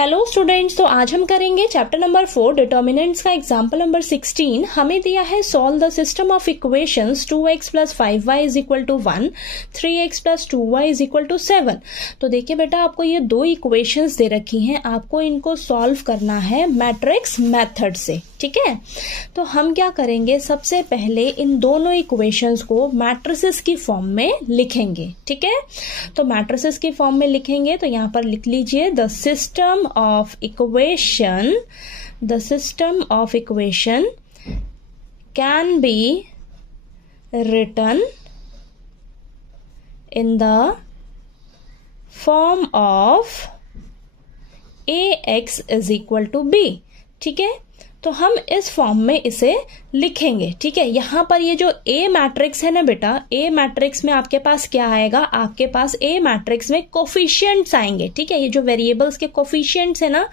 Hello students, तो आज हम करेंगे चैप्टर नंबर 4 डिटर्मिनेंट्स का एग्जांपल नंबर 16। हमें दिया है solve the system of equations 2x plus 5y is equal to 1, 3x plus 2y is equal to 7। तो देखिए बेटा, आपको ये दो इक्वेशंस दे रखी हैं, आपको इनको सॉल्व करना है मैट्रिक्स मेथड से। ठीक है, तो हम क्या करेंगे, सबसे पहले इन दोनों इक्वेशंस को मैट्रिसेस की फॉर्म में लिखेंगे। ठीक है, तो मैट्रिसेस की फॉर्म में लिखेंगे तो यहां पर लिख लीजिए the system of equation can be written in the form of ax is equal to b। ठीक है, तो हम इस फॉर्म में इसे लिखेंगे। ठीक है, यहां पर ये जो ए मैट्रिक्स है ना बेटा, ए मैट्रिक्स में आपके पास क्या आएगा, आपके पास ए मैट्रिक्स में कोफिशिएंट्स आएंगे। ठीक है, ये जो वेरिएबल्स के कोफिशिएंट्स है ना,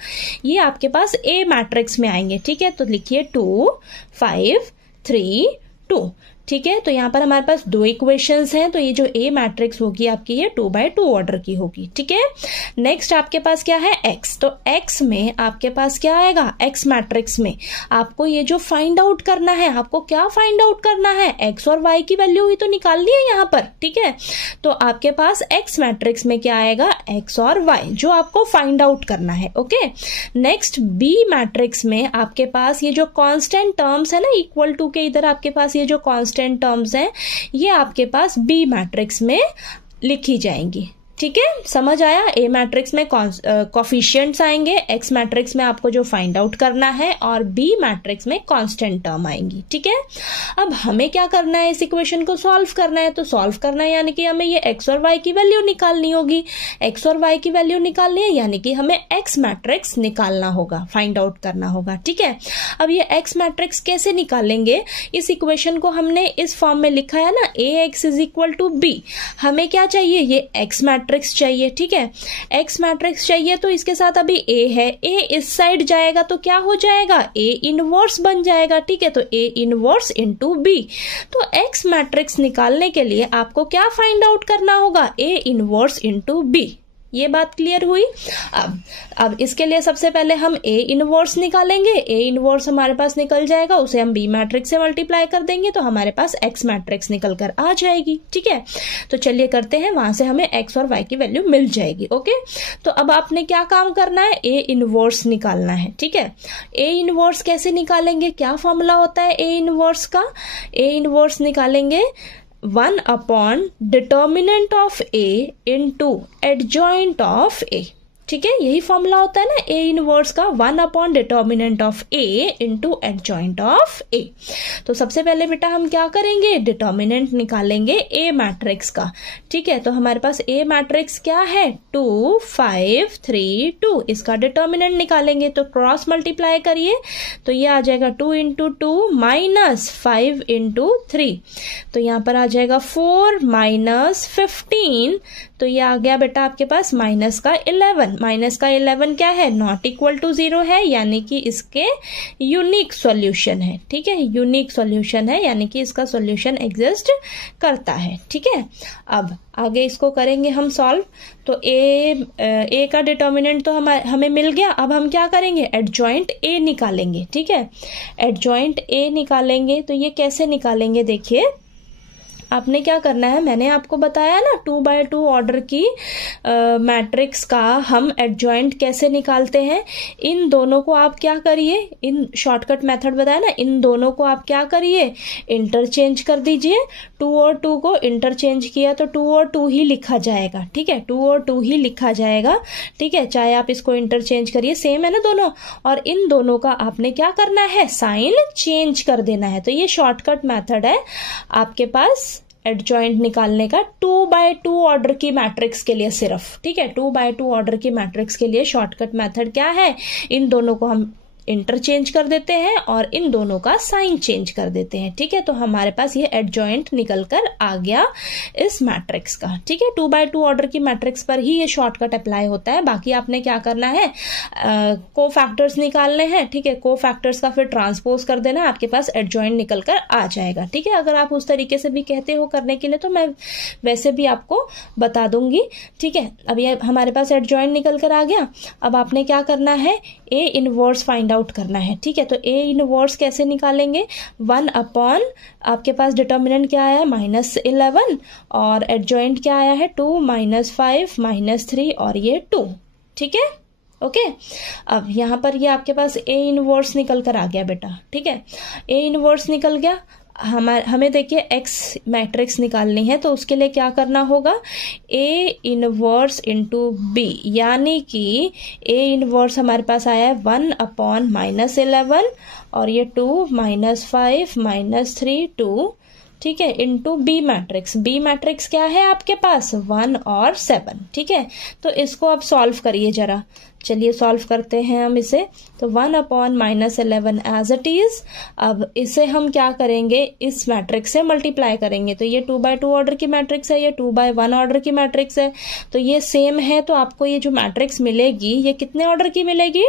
ये आपके पास ए मैट्रिक्स में आएंगे। ठीक है, तो लिखिए 2, 5, 3, 2। ठीक है, तो यहां पर हमारे पास दो इक्वेशंस हैं, तो ये जो ए मैट्रिक्स होगी आपकी ये 2x2 ऑर्डर की होगी। ठीक है, नेक्स्ट आपके पास क्या है, x। तो x में आपके पास क्या आएगा, x मैट्रिक्स में आपको ये जो फाइंड आउट करना है, आपको क्या फाइंड आउट करना है, x और y की वैल्यू ही तो निकालनी है यहां पर। ठीक है, तो आपके पास x मैट्रिक्स में क्या आएगा, x और y, जो आपको फाइंड आउट करना है। ओके, नेक्स्ट b मैट्रिक्स में आपके पास ये जो कांस्टेंट टर्म्स है ना, इक्वल टू के इधर आपके पास ये जो कांस्टेंट टर्म्स हैं, ये आपके पास बी मैट्रिक्स में लिखी जाएंगी। ठीक है, समझ आया। ए मैट्रिक्स में कोफिशिएंट्स आएंगे, एक्स मैट्रिक्स में आपको जो फाइंड आउट करना है, और बी मैट्रिक्स में कांस्टेंट टर्म आएंगी। ठीक है, अब हमें क्या करना है, इस इक्वेशन को सॉल्व करना है। तो सॉल्व करना है यानी कि हमें ये एक्स और वाई की वैल्यू निकालनी होगी। एक्स और वाई की वैल्यू निकालनी है यानी कि हमें एक्स मैट्रिक्स निकालना होगा, फाइंड आउट करना होगा। ठीक है, अब ये एक्स मैट्रिक्स कैसे निकालेंगे, इस इक्वेशन को हमने इस फॉर्म में लिखा है ना, a x is equal to b. हमें क्या चाहिए, ये एक्स मैट्रिक्स चाहिए। ठीक है, एक्स मैट्रिक्स चाहिए, तो इसके साथ अभी ए है, ए इस साइड जाएगा तो क्या हो जाएगा, ए इनवर्स बन जाएगा। ठीक है, तो ए इनवर्स इंटू बी। तो एक्स मैट्रिक्स निकालने के लिए आपको क्या फाइंड आउट करना होगा, ए इनवर्स इंटू बी। ये बात क्लियर हुई। अब इसके लिए सबसे पहले हम ए इनवर्स निकालेंगे। ए इनवर्स हमारे पास निकल जाएगा, उसे हम बी मैट्रिक्स से मल्टीप्लाई कर देंगे तो हमारे पास एक्स मैट्रिक्स निकल कर आ जाएगी। ठीक है, तो चलिए करते हैं, वहां से हमें एक्स और वाई की वैल्यू मिल जाएगी। ओके, तो अब आपने क्या काम करना है, ए इनवर्स निकालना है। ठीक है, ए इनवर्स कैसे निकालेंगे, क्या फॉर्मूला होता है ए इनवर्स का, ए इनवर्स निकालेंगे 1 upon determinant of A into adjoint of A. ठीक है, यही फॉर्मूला होता है ना ए इनवर्स का, 1 upon determinant of A into adjoint of A. तो सबसे पहले बेटा हम क्या करेंगे, डिटर्मिनेंट निकालेंगे ए मैट्रिक्स का। ठीक है, तो हमारे पास ए मैट्रिक्स क्या है, 2, 5, 3, 2। इसका डिटर्मिनेंट निकालेंगे तो क्रॉस मल्टीप्लाई करिए, तो ये आ जाएगा 2 इंटू 2 माइनस 5 इंटू 3। तो यहां पर आ जाएगा 4 माइनस 15, तो ये आ गया बेटा आपके पास माइनस का 11। माइनस का 11 क्या है, नॉट इक्वल टू 0 है, यानी कि इसके यूनिक सॉल्यूशन है। ठीक है, यूनिक सॉल्यूशन है यानी कि इसका सॉल्यूशन एग्जिस्ट करता है। ठीक है, अब आगे इसको करेंगे हम सॉल्व। तो ए का डिटर्मिनेंट तो हमें मिल गया। अब हम क्या करेंगे, एडजॉइंट ए निकालेंगे। ठीक है, एडजॉइंट ए निकालेंगे, तो ये कैसे निकालेंगे, देखिए आपने क्या करना है, मैंने आपको बताया ना 2x2 ऑर्डर की मैट्रिक्स का हम एडजॉइंट कैसे निकालते हैं। इन दोनों को आप क्या करिए, इन शॉर्टकट मेथड बताया ना, इन दोनों को आप क्या करिए, इंटरचेंज कर दीजिए। 2 और 2 को इंटरचेंज किया तो 2 और 2 ही लिखा जाएगा। ठीक है, 2 और 2 ही लिखा जाएगा। ठीक है, चाहे आप इसको इंटरचेंज करिए, सेम है ना दोनों। और इन दोनों का आपने क्या करना है, साइन चेंज कर देना है। तो ये शॉर्टकट मेथड है आपके पास एडजॉइंट निकालने का 2x2 ऑर्डर की मैट्रिक्स के लिए सिर्फ। ठीक है, 2x2 ऑर्डर की मैट्रिक्स के लिए शॉर्टकट मेथड क्या है, इन दोनों को हम इंटरचेंज कर देते हैं और इन दोनों का साइन चेंज कर देते हैं। ठीक है, तो हमारे पास ये एडजॉइंट निकल कर आ गया इस मैट्रिक्स का। ठीक है, 2x2 ऑर्डर की मैट्रिक्स पर ही ये शॉर्टकट अप्लाई होता है। बाकी आपने क्या करना है, को फैक्टर्स निकालने हैं। ठीक है, को फैक्टर्स का फिर ट्रांसपोज कर देना, आपके पास एडजॉइंट निकल कर आ जाएगा। ठीक है, अगर आप उस तरीके से भी कहते हो करने के लिए तो मैं वैसे भी आपको बता दूंगी। ठीक है, अब ये हमारे पास एडजॉइंट निकल कर आ गया। अब आपने क्या करना है, ए इनवर्स फाइंड आउट करना है। ठीक है, तो ए इनवर्स कैसे निकालेंगे, 1 अपॉन आपके पास डिटर्मिनेंट क्या आया -11 और एडजॉइंट क्या आया है 2 -5 -3 और ये 2। ठीक है, ओके। अब यहां पर ये आपके पास ए इनवर्स निकल कर आ गया बेटा। ठीक है, ए इनवर्स निकल गया। हमें देखिए एक्स मैट्रिक्स निकालनी है, तो उसके लिए क्या करना होगा, ए इनवर्स इंटू बी, यानी कि ए इनवर्स हमारे पास आया है 1 अपॉन -11 और ये 2 -5 -3 2। ठीक है, into B matrix. B matrix क्या है आपके पास 1 और 7। ठीक है, तो इसको अब सॉल्व करिए जरा। चलिए सॉल्व करते हैं हम इसे। तो 1 अपॉन -11 एज इट इज। अब इसे हम क्या करेंगे, इस मैट्रिक्स से मल्टीप्लाई करेंगे। तो ये 2x2 ऑर्डर की मैट्रिक्स है, ये 2x1 ऑर्डर की मैट्रिक्स है, तो ये सेम है। तो आपको ये जो मैट्रिक्स मिलेगी ये कितने ऑर्डर की मिलेगी,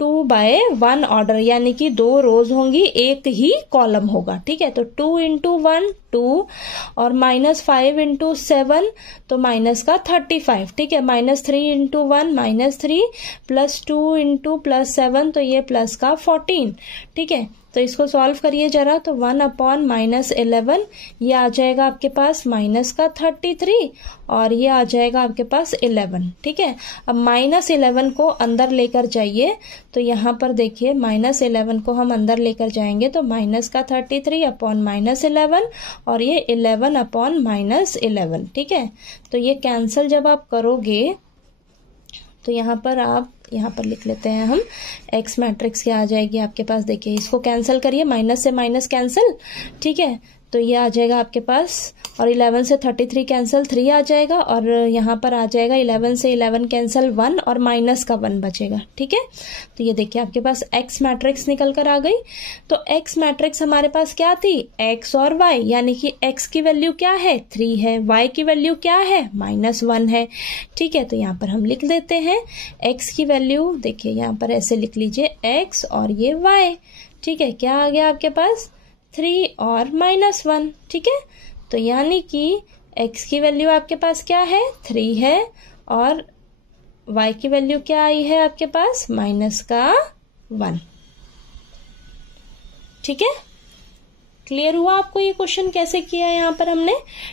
2x1 ऑर्डर, यानी कि 2 रोज होंगी, एक ही कॉलम होगा। ठीक है, तो 2 इंटू 1 2 और -5 इंटू 7 तो माइनस का 35। ठीक है, -3 इंटू 1 -3 +2 इंटू +7 तो ये प्लस का 14। ठीक है, तो इसको सॉल्व करिए जरा। तो 1 अपॉन -11 ये आ जाएगा आपके पास माइनस का 33 और ये आ जाएगा आपके पास 11। ठीक है, अब -11 को अंदर लेकर जाइए। तो यहाँ पर देखिए -11 को हम अंदर लेकर जाएंगे तो माइनस का 33 अपॉन -11 और ये 11 अपॉन -11। ठीक है, तो ये कैंसिल जब आप करोगे तो यहाँ पर लिख लेते हैं हम, एक्स मैट्रिक्स क्या आ जाएगी आपके पास, देखिए इसको कैंसिल करिए, माइनस से माइनस कैंसिल। ठीक है, तो ये आ जाएगा आपके पास, और 11 से 33 कैंसिल 3 आ जाएगा, और यहाँ पर आ जाएगा 11 से 11 कैंसिल 1 और माइनस का 1 बचेगा। ठीक है, तो ये देखिए आपके पास एक्स मैट्रिक्स निकल कर आ गई। तो एक्स मैट्रिक्स हमारे पास क्या थी, एक्स और वाई, यानी कि एक्स की वैल्यू क्या है 3 है, वाई की वैल्यू क्या है -1 है। ठीक है, तो यहाँ पर हम लिख देते हैं एक्स की वैल्यू, देखिए यहाँ पर ऐसे लिख लीजिए एक्स और ये वाई। ठीक है, क्या आ गया आपके पास 3 और -1। ठीक है, तो यानी कि x की वैल्यू आपके पास क्या है 3 है और y की वैल्यू क्या आई है आपके पास -1। ठीक है, क्लियर हुआ आपको ये क्वेश्चन कैसे किया है यहाँ पर हमने।